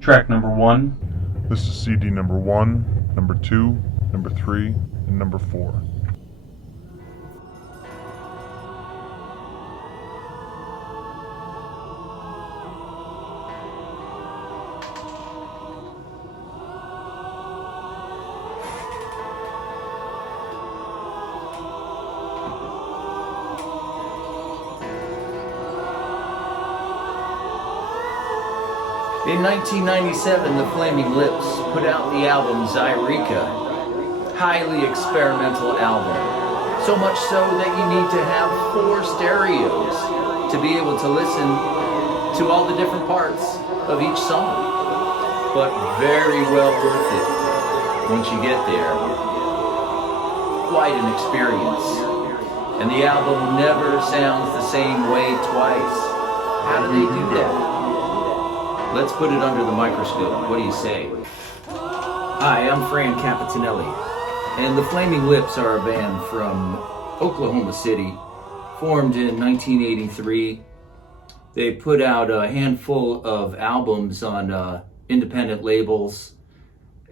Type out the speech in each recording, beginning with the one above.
Track number 1. This is CD number 1, number 2, number 3, and number 4. In 1997, the Flaming Lips put out the album Zaireeka, highly experimental album. So much so that you need to have 4 stereos to be able to listen to all the different parts of each song. But very well worth it once you get there. Quite an experience. And the album never sounds the same way twice. How do they do that? Let's put it under the microscope. What do you say? Hi, I'm francapitanelli, and the Flaming Lips are a band from Oklahoma City, formed in 1983. They put out a handful of albums on independent labels,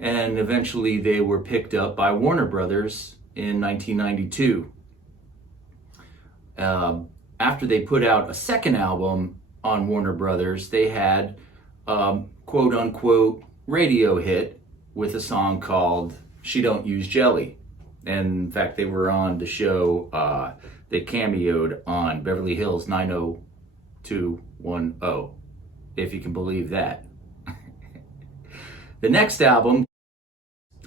and eventually they were picked up by Warner Brothers in 1992. After they put out a second album on Warner Brothers, they had quote-unquote radio hit with a song called She Don't Use Jelly. And in fact, they were on the show, they cameoed on Beverly Hills 90210, if you can believe that. The next album,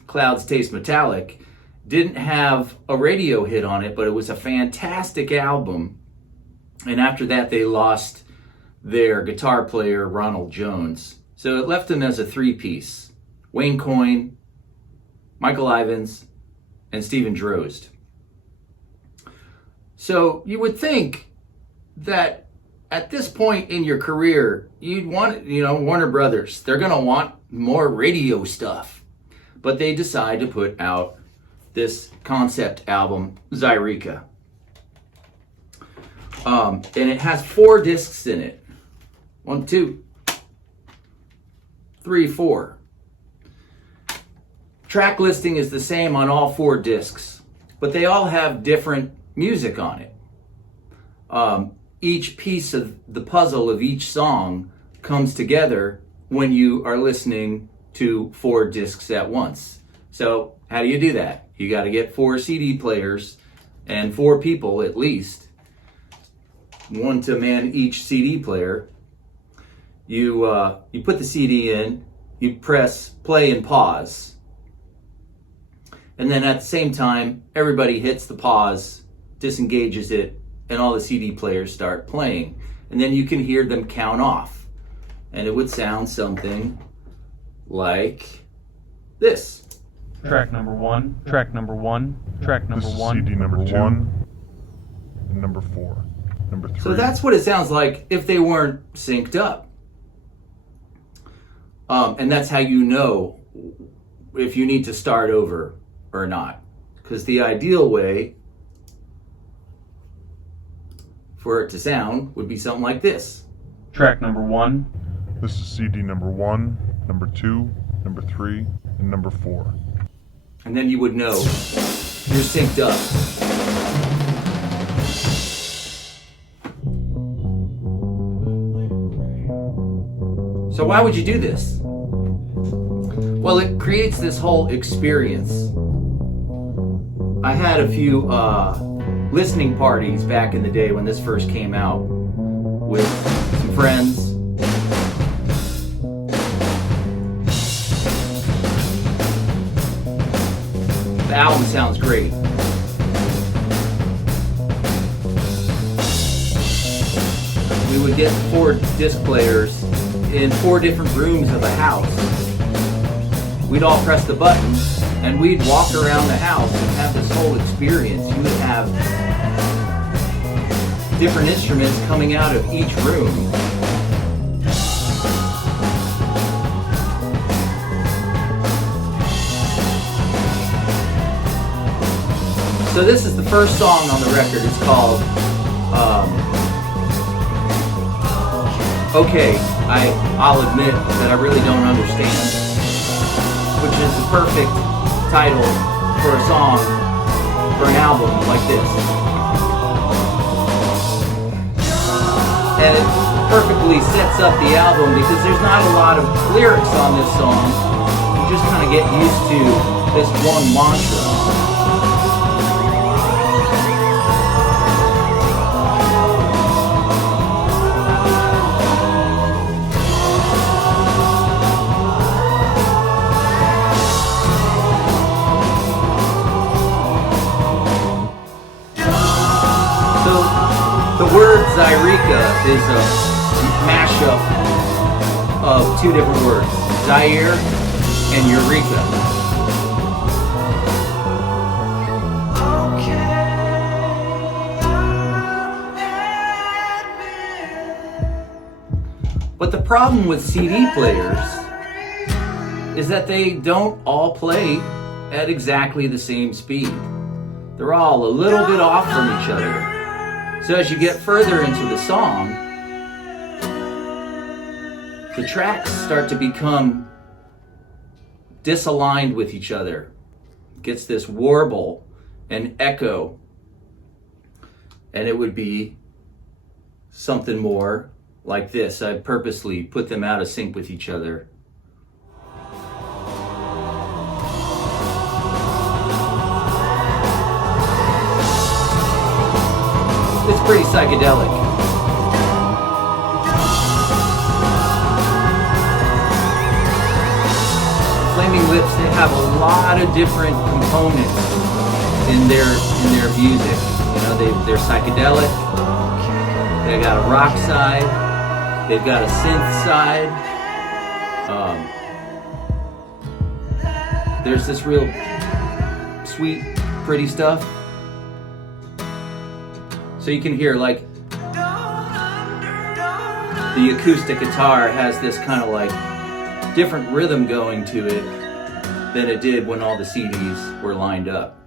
Clouds Taste Metallic, didn't have a radio hit on it, but it was a fantastic album. And after that, they lost their guitar player, Ronald Jones. So it left them as a 3-piece. waynecoyne, michaelivins, and stevendrozd. So you would think that at this point in your career, you'd want, Warner Brothers, they're gonna want more radio stuff. But they decide to put out this concept album, Zaireeka. And it has 4 discs in it. 1, 2, 3, 4. Track listing is the same on all 4 discs, but they all have different music on it. Each piece of the puzzle of each song comes together when you are listening to 4 discs at once. So how do you do that? You got to get 4 CD players and 4 people at least, 1 to man each CD player. You put the CD in, you press play and pause. And then at the same time, everybody hits the pause, disengages it, and all the CD players start playing. And then you can hear them count off. And it would sound something like this. Track number 1, track number 1, track number This is 1. CD number 1, and number 4, number 3. So that's what it sounds like if they weren't synced up. And that's how you know if you need to start over or not. Because the ideal way for it to sound would be something like this. Track number 1. This is CD number 1, number 2, number 3, and number 4. And then you would know you're synced up. So why would you do this? Well, it creates this whole experience. I had a few listening parties back in the day when this first came out with some friends. The album sounds great. We would get 4 disc players in 4 different rooms of the house. We'd all press the button and we'd walk around the house and have this whole experience. You would have different instruments coming out of each room. So this is the first song on the record. It's called okay, I'll admit that I really don't understand, which is the perfect title for a song, for an album like this. And it perfectly sets up the album because there's not a lot of lyrics on this song. You just kind of get used to this one mantra. The word Zaireeka is a mashup of two different words, Zaire and Eureka. But the problem with CD players is that they don't all play at exactly the same speed. They're all a little bit off from each other. So as you get further into the song, the tracks start to become disaligned with each other. It gets this warble and echo. And it would be something more like this. I purposely put them out of sync with each other. It's pretty psychedelic. Flaming Lips, they have a lot of different components in their music. You know, they're psychedelic. They got a rock side. They've got a synth side. There's this real sweet, pretty stuff. So you can hear like the acoustic guitar has this kind of like different rhythm going to it than it did when all the CDs were lined up.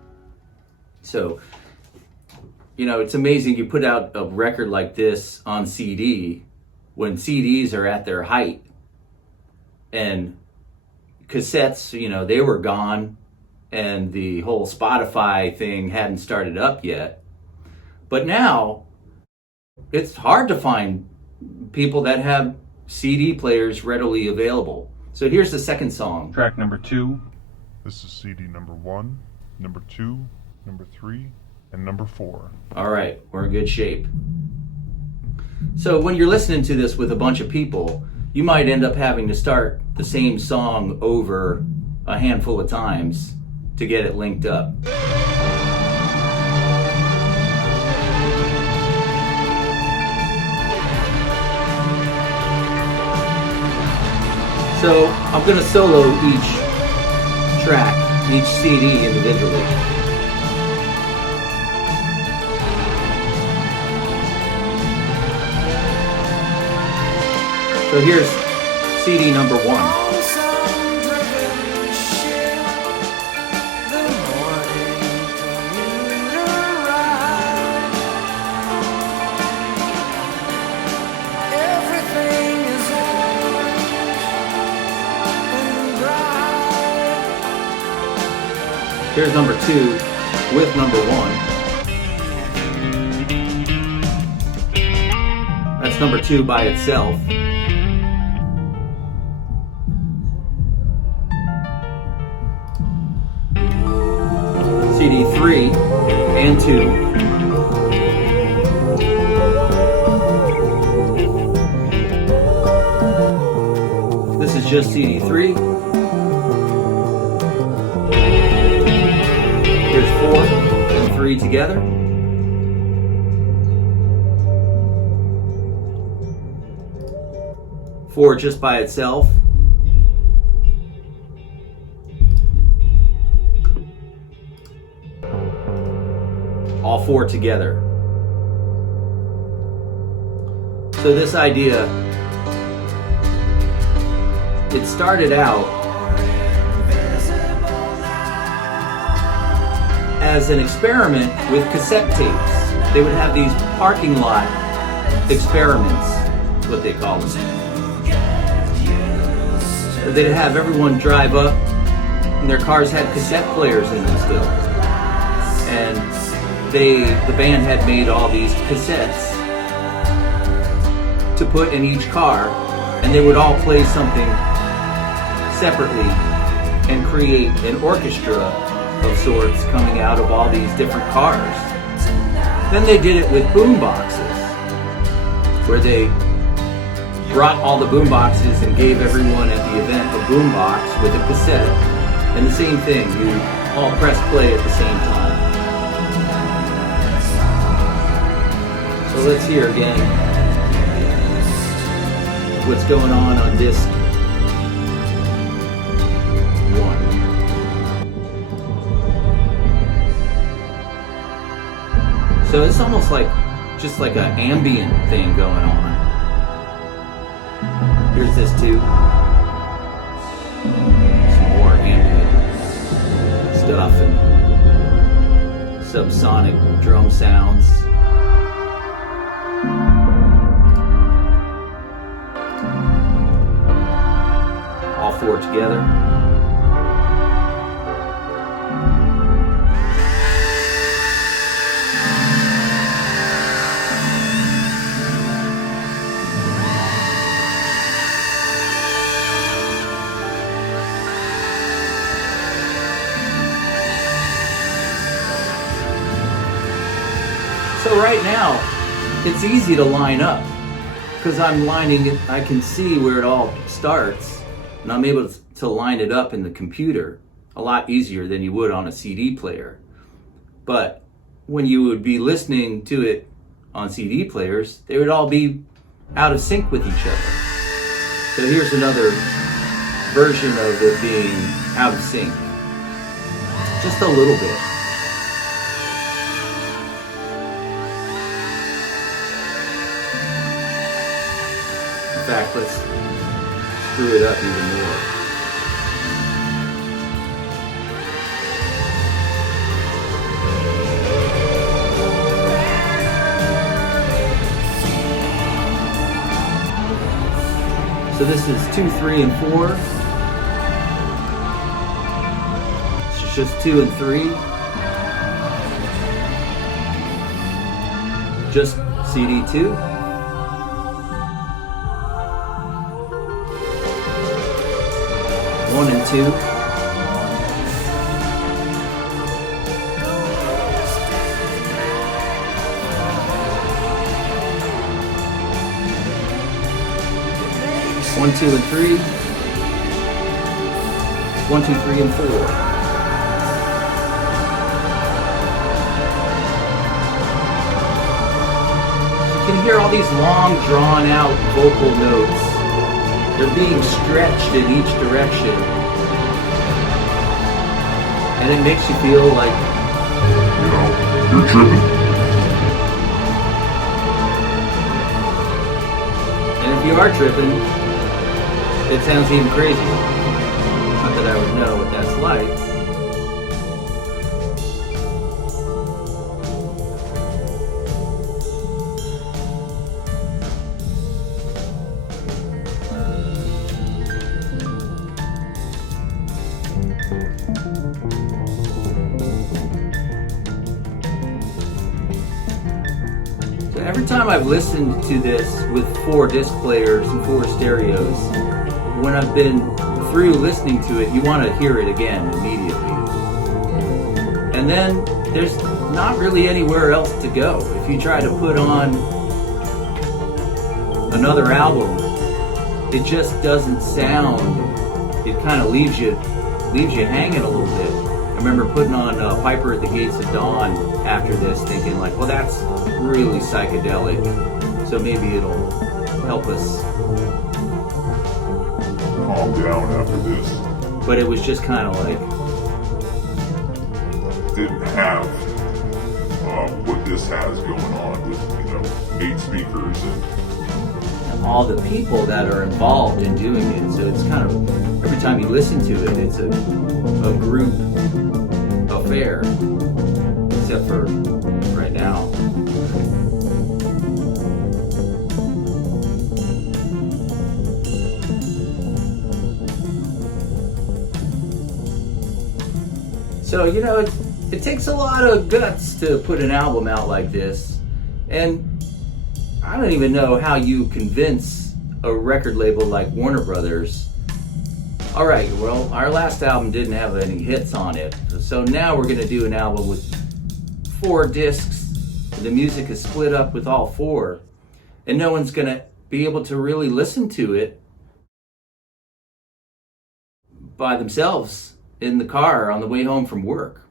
So, you know, it's amazing you put out a record like this on CD when CDs are at their height, and cassettes, you know, they were gone and the whole Spotify thing hadn't started up yet. But now, it's hard to find people that have CD players readily available. So here's the second song. Track number 2. This is CD number 1, number 2, number 3, and number 4. All right, we're in good shape. So when you're listening to this with a bunch of people, you might end up having to start the same song over a handful of times to get it linked up. So I'm going to solo each track, each CD individually. So here's CD number 1. Here's number 2 with number 1. That's number 2 by itself. CD 3 and 2. This is just CD 3. Here's 4 and 3 together. Four just by itself. All 4 together. So this idea, it started out as an experiment with cassette tapes. They would have these parking lot experiments what they call them. They'd have everyone drive up, and their cars had cassette players in them still. And the band had made all these cassettes to put in each car, and they would all play something separately and create an orchestra of sorts coming out of all these different cars. Then they did it with boom boxes, where they brought all the boom boxes and gave everyone at the event a boom box with a cassette, and the same thing, you all press play at the same time. So let's hear again what's going on disc 1. So it's almost like just like an ambient thing going on. Here's this too. Some more ambient stuff and subsonic drum sounds. All four together. So right now, it's easy to line up because I'm lining it. I can see where it all starts, and I'm able to line it up in the computer a lot easier than you would on a CD player. But when you would be listening to it on CD players, they would all be out of sync with each other. So here's another version of it being out of sync. Just a little bit. In fact, let's screw it up even more. So this is 2, 3, and 4. This is just 2 and 3. Just CD2. 1 and 2. One, 2, and 3. 1, 2, 3, and 4. You can hear all these long, drawn-out vocal notes. They're being stretched in each direction. And it makes you feel like, You know, you're tripping. and if you are tripping, it sounds even crazier. Not that I would know what that's like. So every time I've listened to this with 4 disc players and 4 stereos, when I've been through listening to it, you want to hear it again immediately. And then there's not really anywhere else to go. If you try to put on another album, it just doesn't sound, it kind of leaves you hanging a little bit. I remember putting on Piper at the Gates of Dawn after this, thinking like, well, that's really psychedelic, so maybe it'll help us Calm down after this. but it was just kind of like, Didn't have what this has going on with, 8 speakers and all the people that are involved in doing it. So it's kind of, every time you listen to it, it's a group affair, except for right now. So, you know, it takes a lot of guts to put an album out like this. And I don't even know how you convince a record label like Warner Brothers. All right, well, our last album didn't have any hits on it. So now we're going to do an album with 4 discs. The music is split up with all 4. And no one's going to be able to really listen to it by themselves in the car on the way home from work.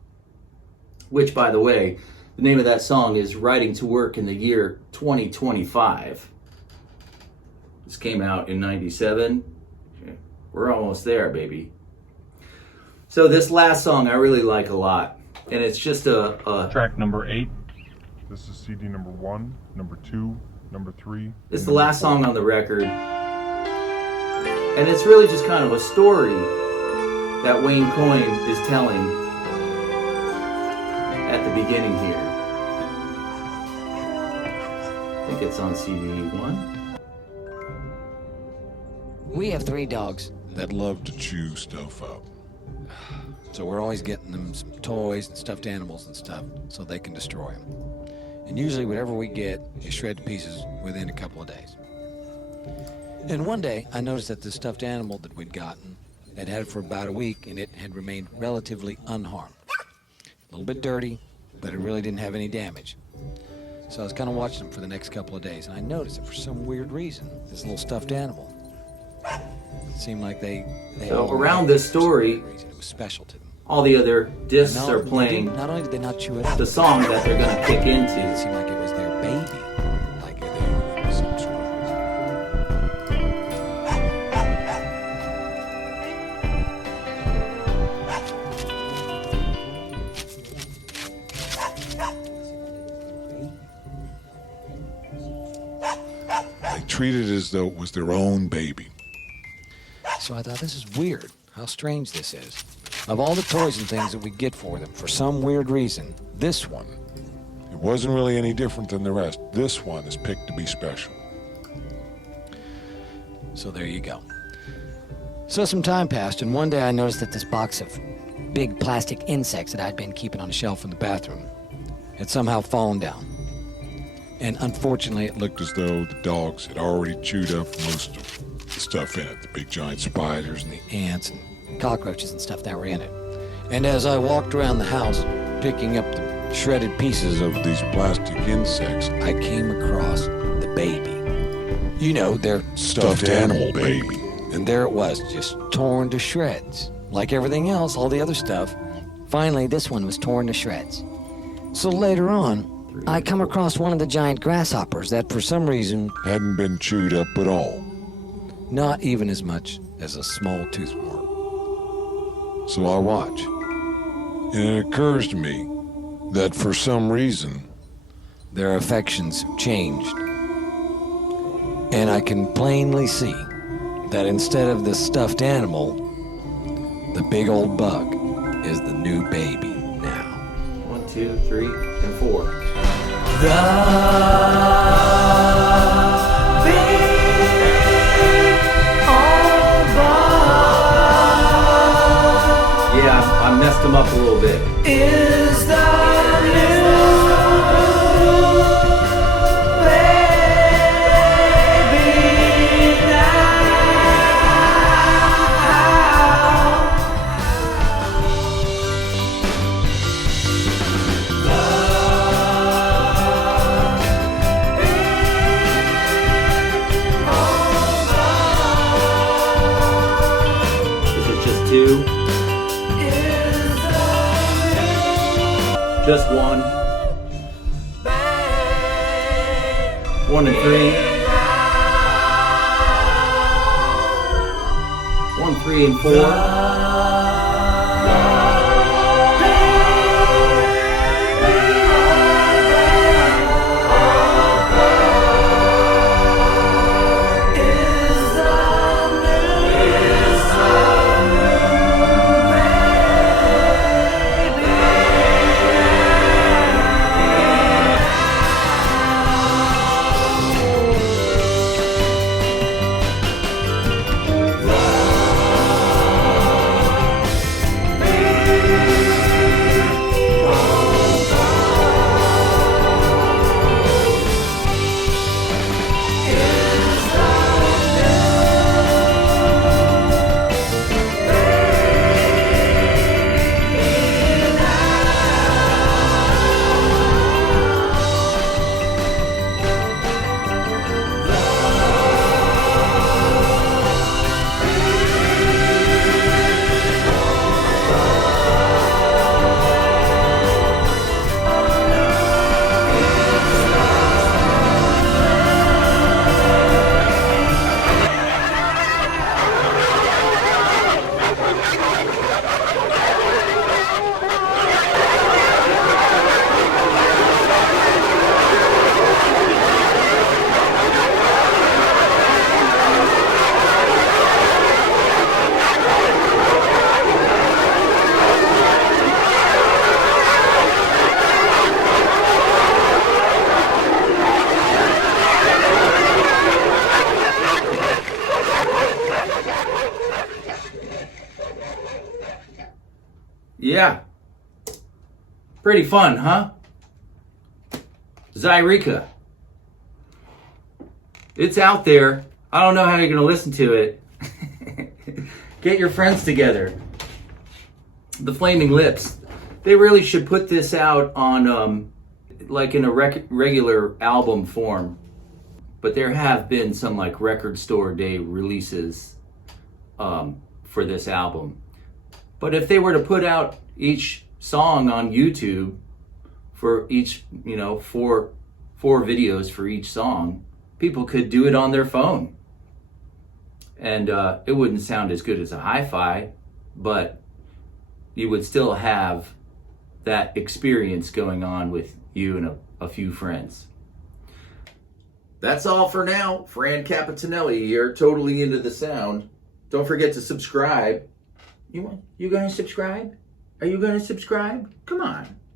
Which, by the way, the name of that song is Riding to Work in the Year 2025. This came out in 97. We're almost there, baby. So this last song I really like a lot. And it's just a Track number 8. This is CD number 1, number 2, number 3. It's the last song on the record. And it's really just kind of a story that waynecoyne is telling at the beginning here. I think it's on CD 1. We have 3 dogs. that love to chew stuff up. So we're always getting them some toys and stuffed animals and stuff so they can destroy them. And usually whatever we get is shred to pieces within a couple of days. And one day I noticed that the stuffed animal that we'd gotten had had it for about a week and it had remained relatively unharmed. A little bit dirty, but it really didn't have any damage. So I was kind of watching them for the next couple of days, and I noticed that for some weird reason, this little stuffed animal, it seemed like they So all around liked this it for some story, weird reason. It was special to them. all the other discs No, are they playing didn't- Not only did they not chew it up, the song that they're going to kick it into. seemed like it was their baby, like they were some sort of. They treated it as though it was their own baby. So I thought, this is weird. How strange this is. Of all the toys and things that we get for them, for some weird reason, this one, It wasn't really any different than the rest. This one is picked to be special. so there you go. So some time passed, and one day I noticed that this box of big plastic insects that I'd been keeping on a shelf in the bathroom had somehow fallen down. And unfortunately, it looked Looked as though the dogs had already chewed up most of the stuff in it. The big giant spiders and the ants and cockroaches and stuff that were in it. And as I walked around the house picking up the shredded pieces of these plastic insects. I came across the baby. You know, their Stuffed animal baby. And there it was, just torn to shreds. Like everything else, all the other stuff. Finally, this one was torn to shreds. So later on, I come across one of the giant grasshoppers that for some reason, Hadn't been chewed up at all. not even as much as a small toothworm. So I watch. And it occurs to me that for some reason, Their affections changed. And I can plainly see that instead of the stuffed animal, the big old bug is the new baby now. 1, 2, 3, and 4. Yeah, I messed them up a little bit. Is it just 2? Just 1. 1 and 3. 1, 3, and 4. Yeah. Pretty fun, huh? Zaireeka. It's out there. I don't know how you're going to listen to it. Get your friends together. The Flaming Lips. They really should put this out on, like in a regular album form. But there have been some like record store day releases for this album. But if they were to put out each song on YouTube for each, you know, four videos for each song, people could do it on their phone. And it wouldn't sound as good as a hi-fi, but you would still have that experience going on with you and a few friends. That's all for now. Francapitanelli here, totally into the sound. Don't forget to subscribe. You gonna subscribe? Are you gonna subscribe? Come on.